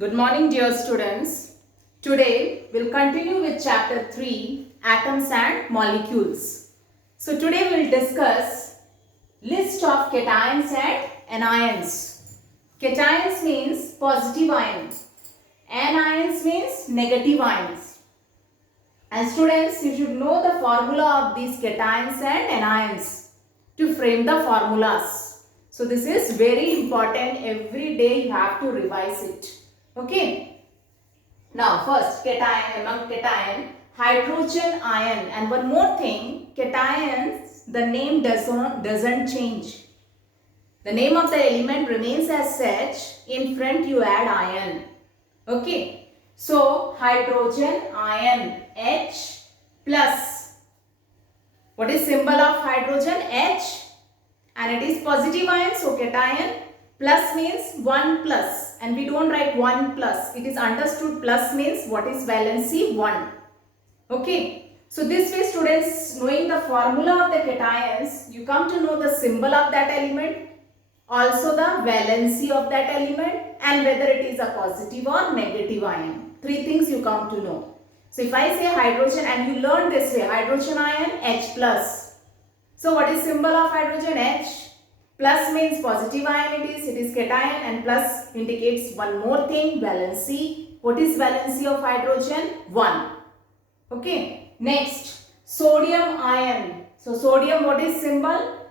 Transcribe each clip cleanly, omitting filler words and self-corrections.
Good morning, dear students. Today we'll continue with chapter 3, Atoms and Molecules. So today we'll discuss list of cations and anions. Cations means positive ions. Anions means negative ions. And students, you should know the formula of these cations and anions to frame the formulas. So this is very important. Every day you have to revise it. Okay. Now first cation, among cation, hydrogen ion, and one more thing, cations, the name doesn't change. The name of the element remains as such. In front you add ion. Okay. So hydrogen ion H plus. What is symbol of hydrogen? H, and it is positive ion, so cation. Plus means 1 plus, and we don't write 1 plus. It is understood plus means what is valency? 1. Okay. So this way, students, knowing the formula of the cations, you come to know the symbol of that element, also the valency of that element, and whether it is a positive or negative ion. Three things you come to know. So if I say hydrogen, and you learn this way, hydrogen ion H plus. So what is symbol of hydrogen? H. Plus means positive ion it is cation, and plus indicates one more thing, valency. What is valency of hydrogen? 1. Okay. Next, sodium ion. So sodium, what is symbol?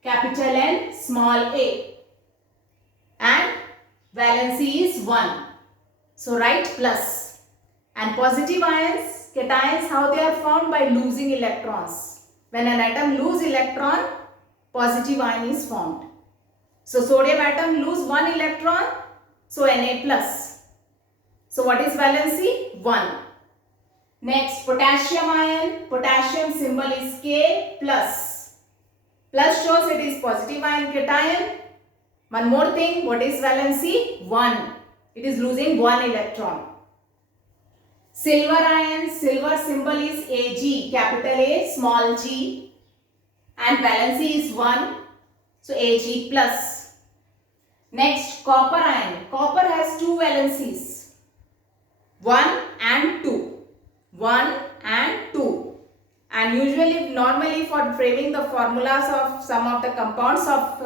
Capital N, small a. And valency is 1. So write plus. And positive ions, cations, how they are formed? By losing electrons. When an atom loses electron, positive ion is formed. So sodium atom lose 1 electron, so Na plus. So what is valency? 1. Next, potassium ion. Potassium symbol is K plus. Plus shows it is positive ion cation. One more thing, what is valency? 1. It is losing 1 electron. Silver ion. Silver symbol is Ag, capital A, small g. And valency is 1, so Ag plus. Next, copper ion. Copper has 2 valencies, 1 and 2. 1 and 2. And usually, normally for framing the formulas of some of the compounds of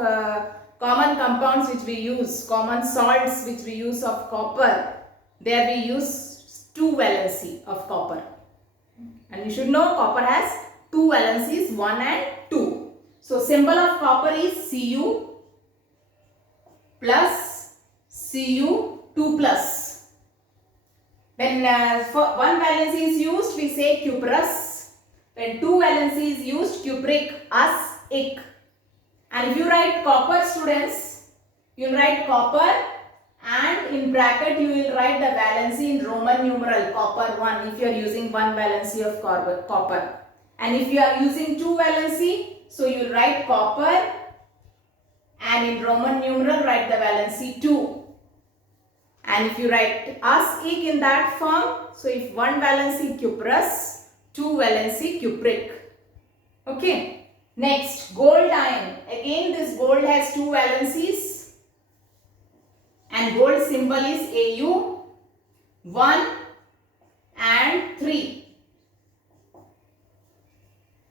common compounds which we use, common salts which we use of copper, there we use 2 valency of copper. And you should know copper has 2 valencies, 1 and 2. So symbol of copper is Cu plus Cu2 plus. When for 1 valency is used, we say cuprous. When 2 valency is used, cupric, us, ic. And if you write copper, students, you will write copper, and in bracket you will write the valency in Roman numeral, copper 1, if you are using 1 valency of copper. And if you are using 2 valency, so you will write copper, and in Roman numeral write the valency 2. And if you write us ic in that form, so if 1 valency cuprous, 2 valency cupric. Okay. Next, gold ion. Again this gold has 2 valencies, and gold symbol is Au, 1 and 3.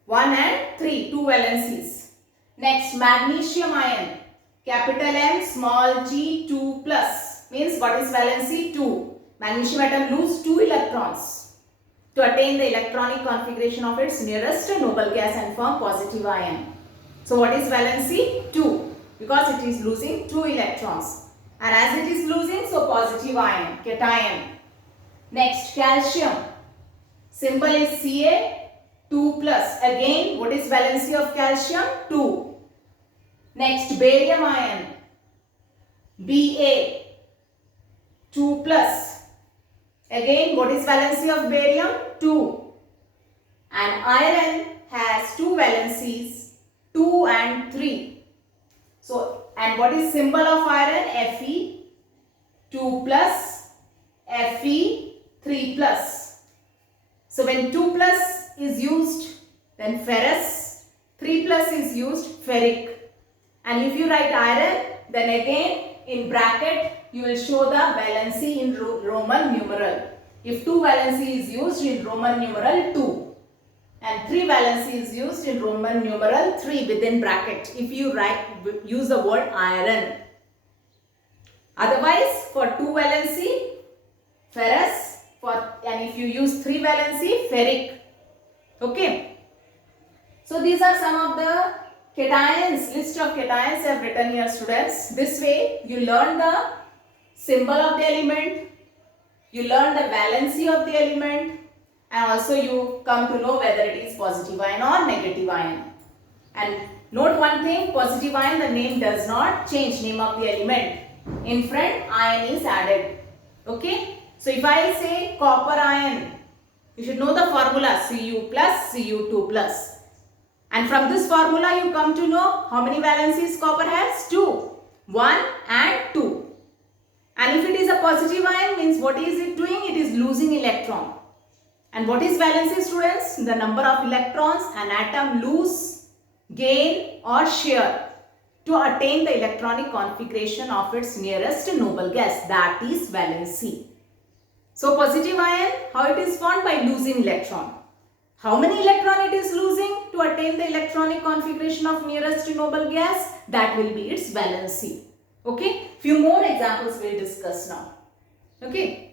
1 and 3, 2 valencies. Next, magnesium ion. Capital M, small g, 2 plus. Means what is valency? 2. Magnesium atom lose 2 electrons to attain the electronic configuration of its nearest noble gas and form positive ion. So what is valency? 2. Because it is losing 2 electrons. And as it is losing, so positive ion, cation. Next, calcium. Symbol is Ca, 2 plus. Again, what is valency of calcium? 2. Next, barium ion. Ba, 2 plus. Again, what is valency of barium? 2. And iron has 2 valencies, 2 and 3. So, and what is symbol of iron? Fe, 2 plus, Fe, 3 plus. So, when 2 plus is used, then ferrous, 3 plus is used, ferric. And if you write iron, then again in bracket you will show the valency in Roman numeral. If 2 valency is used in Roman numeral 2 and 3 valency is used in Roman numeral 3 within bracket, if you use the word iron. Otherwise, for 2 valency, ferrous, and if you use 3 valency, ferric. Okay. So these are some of the cations, list of cations I have written here, students. This way you learn the symbol of the element, you learn the valency of the element, and also you come to know whether it is positive ion or negative ion. And note one thing, positive ion, the name does not change, name of the element. In front, ion is added. Okay. So if I say copper ion, you should know the formula Cu plus Cu2 plus. And from this formula you come to know how many valencies copper has? 2. 1 and 2. And if it is a positive ion, means what is it doing? It is losing electron. And what is valency, students? The number of electrons an atom lose, gain or share to attain the electronic configuration of its nearest noble gas. That is valency. So positive ion, how it is formed? By losing electron. How many electron it is losing to attain the electronic configuration of nearest noble gas? That will be its valency. Okay. Few more examples we will discuss now. Okay.